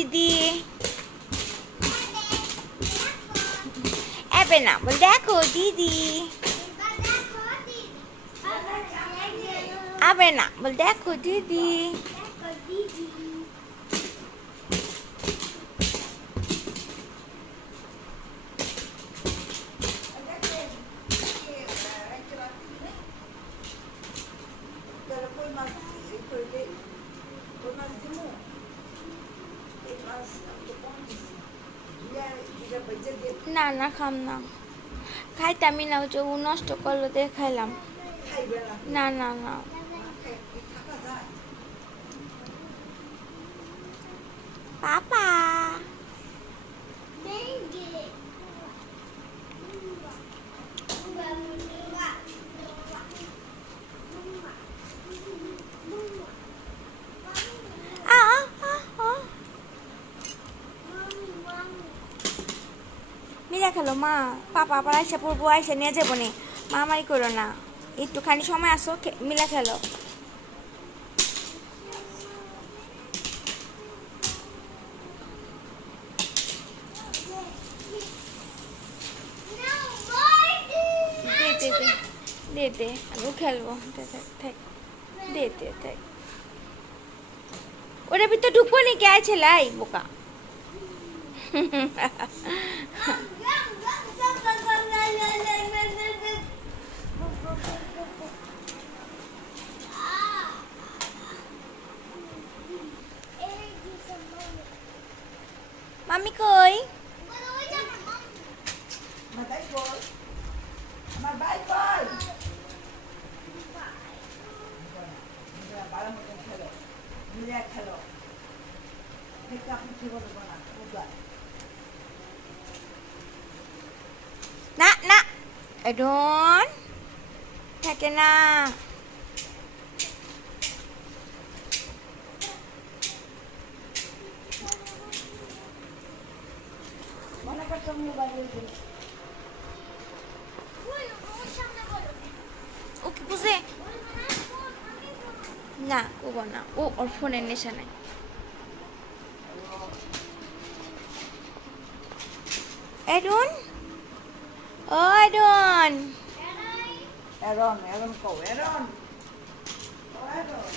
দিদি। এবে না বল দেখো দিদি। আবে না বল দেখো দিদি। না না খাম না, খাইতামই না, যে ও নষ্ট করলো দিয়ে খাইলাম। না না না পাপা মিলা খেলো মা, পাপা আবার আইসা পড়বো, আইসা নিয়ে যাবো নি, মামাই করো না, একটুখানি সময় আসো, মিলা খেলো। দে দে আমি খেলবো, দে দে থাক, ওটা ভিতরে ঢুকবো নি, কে আছে লাই বোকা। মামি কই? না না এডন থাকে না। ওকে বুঝে না, ও না, ও ওর ফোনের নেশা নাই। এডন ও এডন Aaron, Aaron kau, Aaron. Oh, Aaron.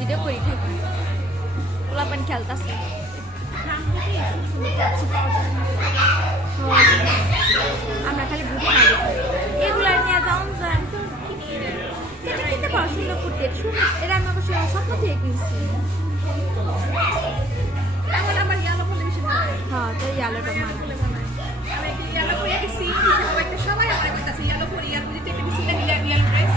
Video করি থাকি, পোলাপান খেলতেছে। আমরা খালি বুঝি না এগুলা নিয়ে যাও যায় কিনতে পারো সুন্দর করতে, এরা আমি অবশ্য স্বপ্ন দিয়ে কিনছি। হ্যাঁ তো ইয়ালোটা সবাই আমার কাছে ইয়ালো করি আর বুঝতে পেরেছি না yellow dress.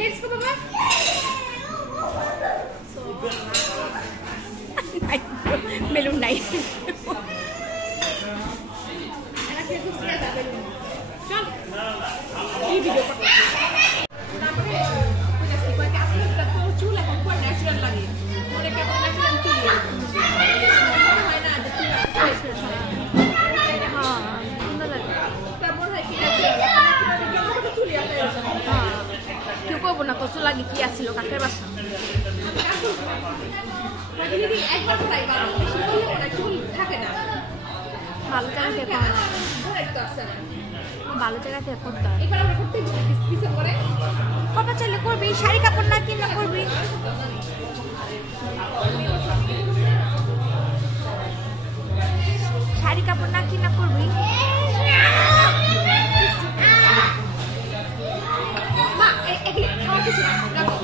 Let's go, Baba. Balloon নাই। চল এই ভিডিও চুল এখন খুব ন্যাচারাল লাগে, মনে কেমন ন্যাচারাল চুল হয় না। করবো না কচু লাগে কি আসছিল কাকের বাসা একবার ফ্রাই বানাও বেশি করলে মনে চুল থাকে না ভালো জায়গা থেকে করা যায়। ভালো জায়গা থেকে করতে হয় এবার আমরা করতে পিছে করে কপা চাইলে করবি শাড়ি কাপড় না কিনা করবি শাড়ি কাপড় না কিনা করবি মা এগুলো খাওয়া কিছু না রাখো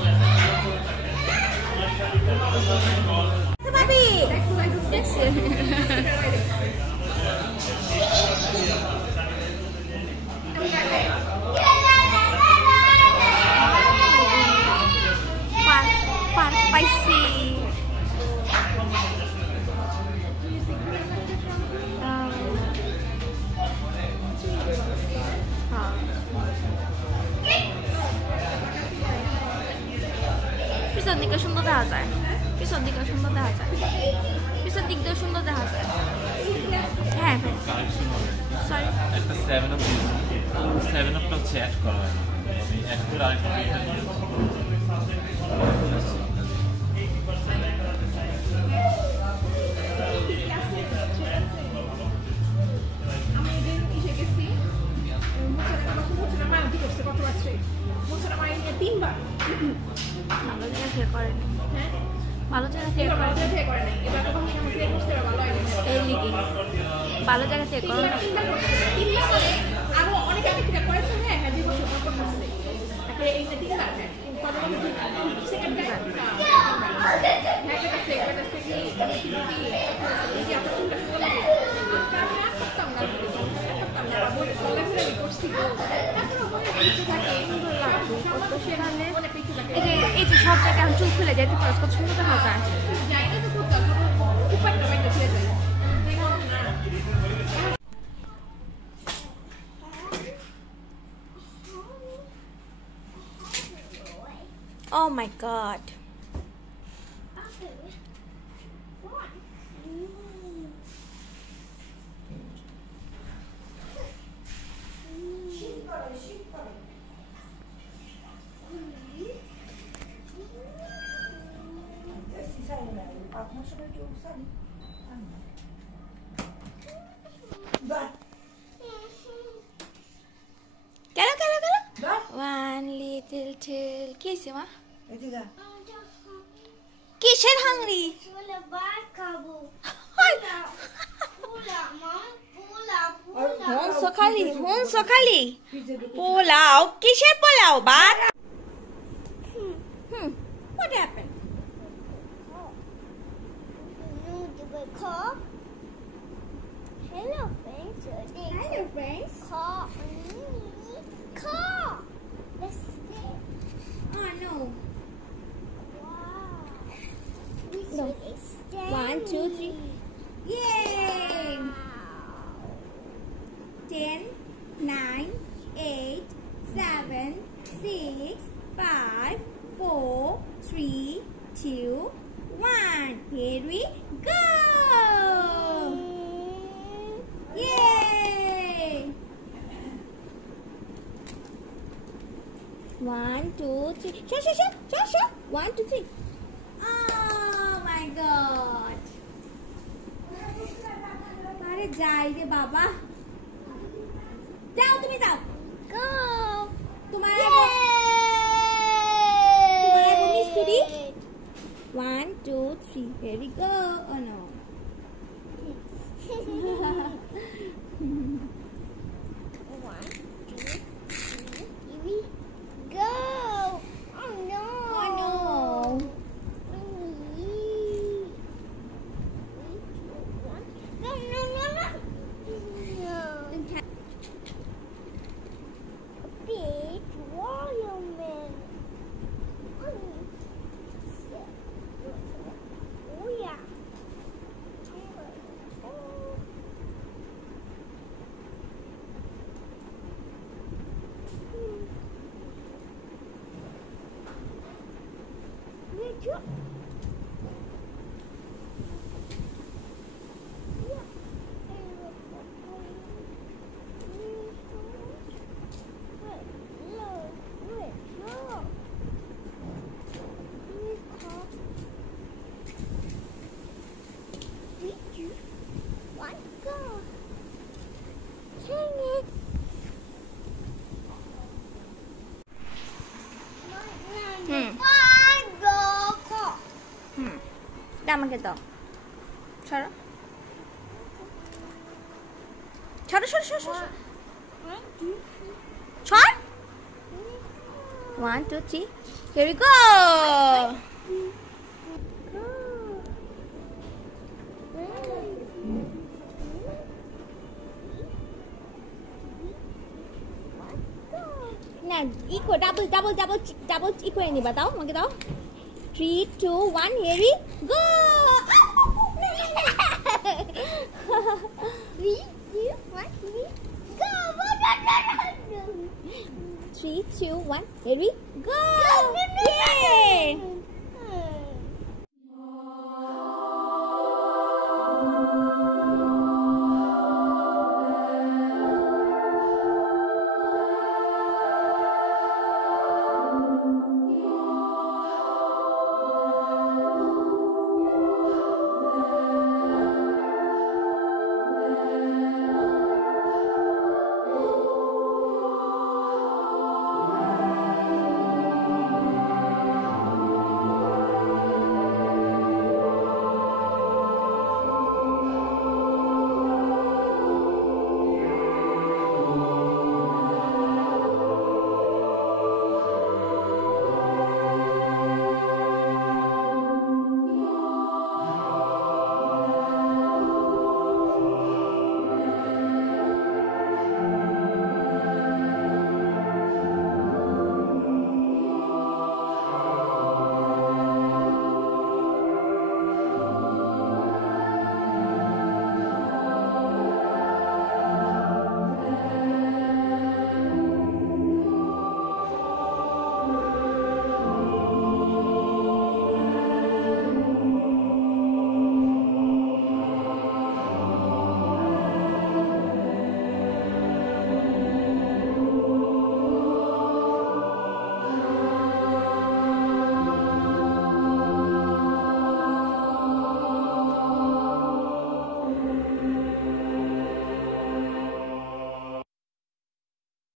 ভাবি পাইছি পিছন দিকে সুন্দর দেখা যায় পিছন দিকে সুন্দর দেখা যায় পিছন দিক দিয়ে সুন্দর দেখা যায় হ্যাঁ কালেকশন হবে সরি একটা 7 আপটা হচ্ছে অ্যাড করা হয় না আমি অ্যাড করে আরেকটা এটা নিয়ে আমি এদিন এসে গেছি মোছারা মা কি করছে কত আসছে মোছারা মা নিয়ে 3 বার ভালো জায়গা থেকে করেন হ্যাঁ ভালো জায়গা থেকে এবার করেন ভালো থেকে করে নাই এবার তো ভাষা মধ্যে করতে ভালো হয় না এই লিগে ভালো জায়গা থেকে করেন তিনবার করে আরো অনেক আগে থেকে করেছে হ্যাঁ হ্যাঁ 2 বছর পর করতেছে তারপরে এইটা 3 বার হ্যাঁ কত বছর সেকেন্ড বার হ্যাঁ এটা সেকেন্ড কি এই যে আপনার চুলটা বলে আমি আর করতাম না করতাম না বলে আমি করছি তো সেখানে এই যে সব জায়গায় চুল খুলে যেতে পারো কত সুন্দর দেখা যায় যাই না তো করতাম উপায়টা বাইরে ফিরে যাই Oh my god. Gala. One little tail. Kiss him, কিসের হাংরি হন সকালি পোলাও কিসের পোলাও ভাত what happened Hello friends. hello friends Let's see. oh no No. No. 1 2 3 yay 10 9 8 7 6 5 4 3 2 1 here we go yay 1 2 3 sure 1 2 3 oh my god আরে যাই রে বাবা যাও তুমি যাও Go. তোমার Yay. মিস্ত্রি 1 2 3 here we go oh no One, two, three. Here we go. Oh no. oh no No, no, no, no. No. A big watermelon. Oh yeah. আমাকে দাও ছাড়ো ছাড়ো ছাড়ো ছাড়ো ছাড়ো ছাড় 1 2 3 here we go না ইকো ডাবল ইকো নিবা দাও আমাকে দাও 3 2 1 here we go 3, 2, 1, go! 3, 2, 1, here we go!